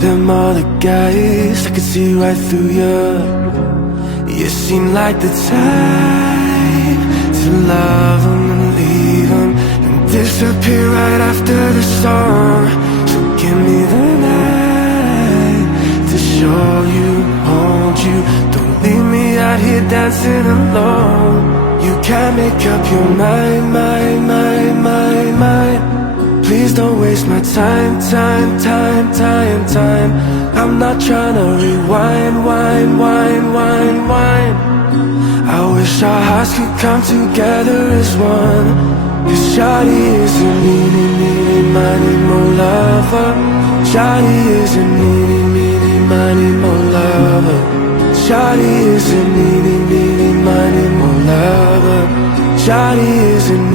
them other guys, I could see right through you. You seem like the type to love them and leave them and disappear right after the storm. So give me the night to show you, hold you. Don't leave me out here dancing alone. You can't make up your mind, mind, mind, mind, mind. Please don't waste my time, time, time, time, time. I'm not trying to rewind, wind, wind, wind, wind. I wish our hearts could come together as one. Cause shawty isn't meeny, meeny, miny, more lover. Shawty isn't meeny, meeny, miny, more lover. Shawty isn't meeny, meeny, miny, more lover. Shawty isn't